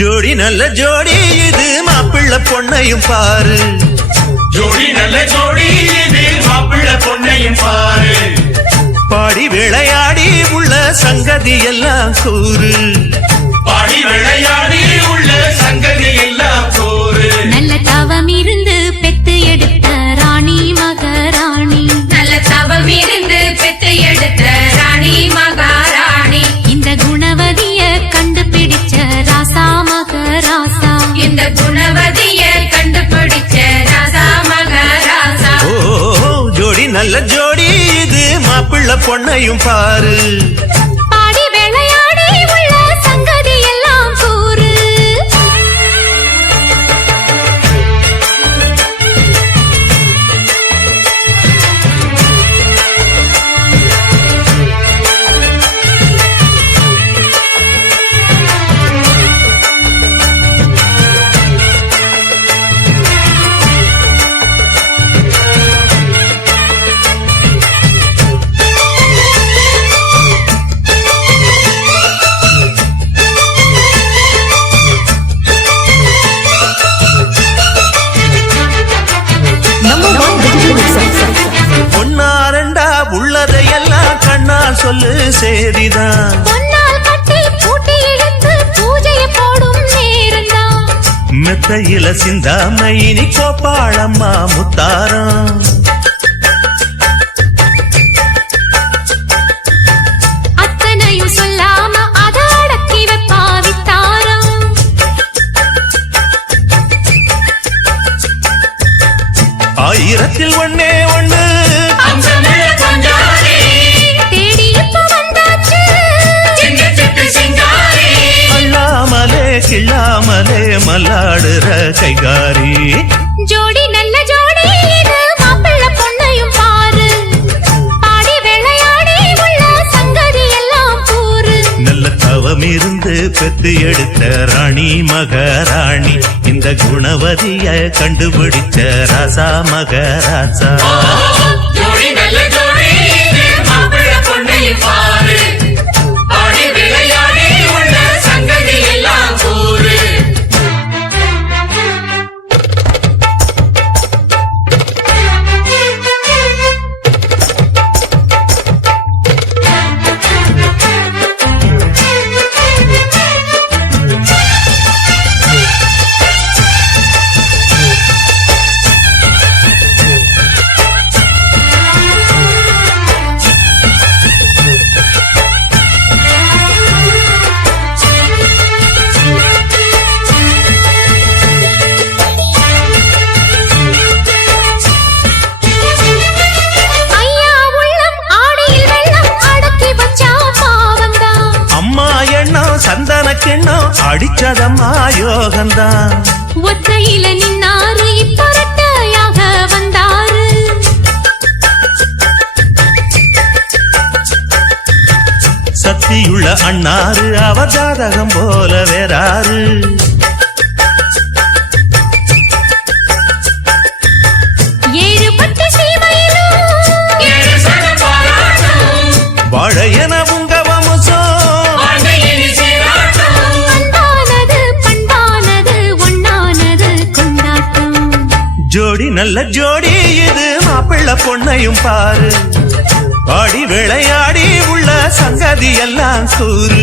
நல்ல ஜோடி இது மாப்பிள்ளை பொண்ணையும் பாரு. ஜோடி நல்ல ஜோடி இது மாப்பிள்ள பொண்ணையும் பாரு. பாடி விளையாடி உள்ள சங்கதி எல்லாம் கூறு. பாடி விளையாடி நல்ல ஜோடி இது. மாப்பிள்ள பொண்ணையும் பாரு. சொல்லு சேதிதான். மெத்தையில சிந்தாம இனி கோப்பாளம்மா முத்தாரம். அத்தனையும் சொல்லாம அத அடக்கி வைப்பா வித்தாரம் ஆயிரத்தில் ஒண்ணே ஒண்ணு கிள்ளாமலே மல்லாடுற கைகாரி. ஜோடி நல்ல ஜோடி இது மாப்பிள்ள பொண்ணையும் பாரு. பாடி விளையாடி உள்ள சங்கதி எல்லாம் கூறு. நல்ல தவம் இருந்து பெத்து எடுத்த ராணி மகாராணி. இந்த குணவதிய கண்டுபிடிச்ச ராசா மகராசா. அடிச்சதம்மா யோகந்தான் ஒத்தையில நின்னாரு இப்ப ரெட்டையாக வந்தாரு. சக்தியுள்ள அண்ணாரு அவ ஜாதகம் போல வேறாரு. ஏறுபட்டு ஜோடி நல்ல ஜோடி. இது மாப்பிள்ள பொண்ணையும் பாரு. பாடி விளையாடி உள்ள சங்கதி எல்லாம் சூறு